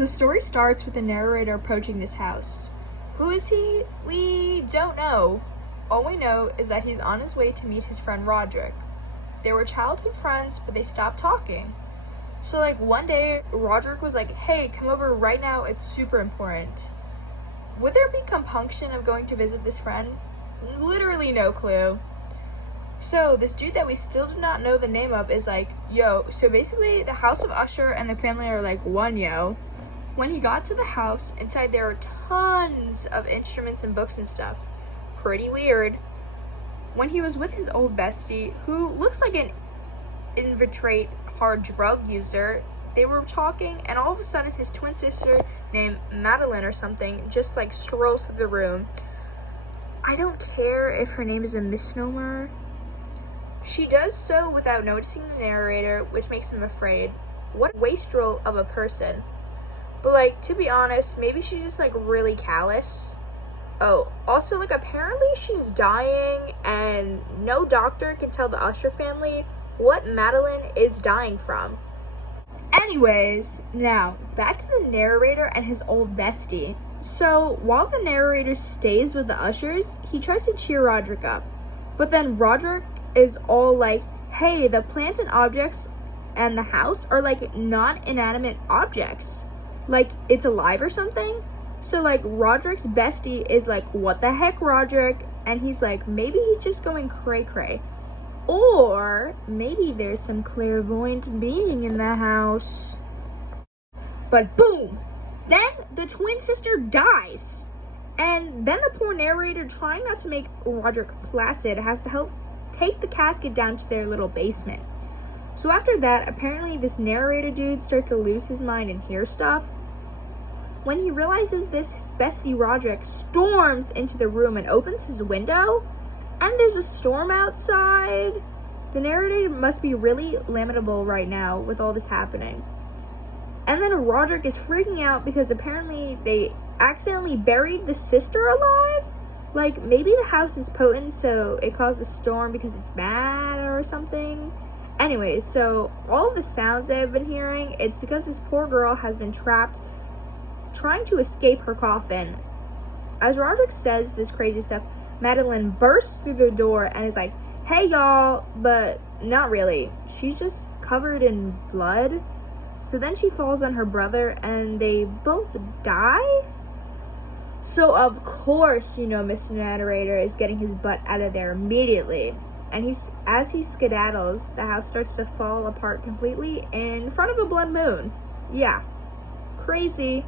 The story starts with the narrator approaching this house. Who is he? We don't know. All we know is that he's on his way to meet his friend Roderick. They were childhood friends, but they stopped talking. So one day, Roderick was like, hey, come over right now, it's super important. Would there be compunction of going to visit this friend? Literally no clue. So this dude that we still do not know the name of is like, yo, so basically the House of Usher and the family are like one yo. When he got to the house, inside there were tons of instruments and books and stuff. Pretty weird. When he was with his old bestie, who looks like an inveterate hard drug user, they were talking, and all of a sudden his twin sister named Madeline or something just strolls through the room. I don't care if her name is a misnomer. She does so without noticing the narrator, which makes him afraid. What a wastrel of a person. But to be honest, maybe she's just really callous. Oh, also apparently she's dying, and no doctor can tell the Usher family what Madeline is dying from. Anyways, now back to the narrator and his old bestie. So while the narrator stays with the Ushers, he tries to cheer Roderick up. But then Roderick is all like, hey, the plants and objects and the house are not inanimate objects. It's alive or something. So Roderick's bestie is what the heck, Roderick? And he's maybe he's just going cray cray. Or maybe there's some clairvoyant being in the house. But boom! Then the twin sister dies. And then the poor narrator, trying not to make Roderick placid, has to help take the casket down to their little basement. So after that, apparently this narrator dude starts to lose his mind and hear stuff. When he realizes this, his bestie Roderick storms into the room and opens his window, and there's a storm outside. The narrator must be really lamentable right now with all this happening. And then Roderick is freaking out because apparently they accidentally buried the sister alive. Maybe the house is potent, so it caused a storm because it's bad or something. Anyways, so all of the sounds that I've been hearing, it's because this poor girl has been trapped trying to escape her coffin. As Roderick says this crazy stuff, Madeline bursts through the door and is like, hey y'all, but not really. She's just covered in blood. So then she falls on her brother and they both die. So of course, Mr. Narrator is getting his butt out of there immediately. And as he skedaddles, the house starts to fall apart completely in front of a blood moon. Yeah, crazy.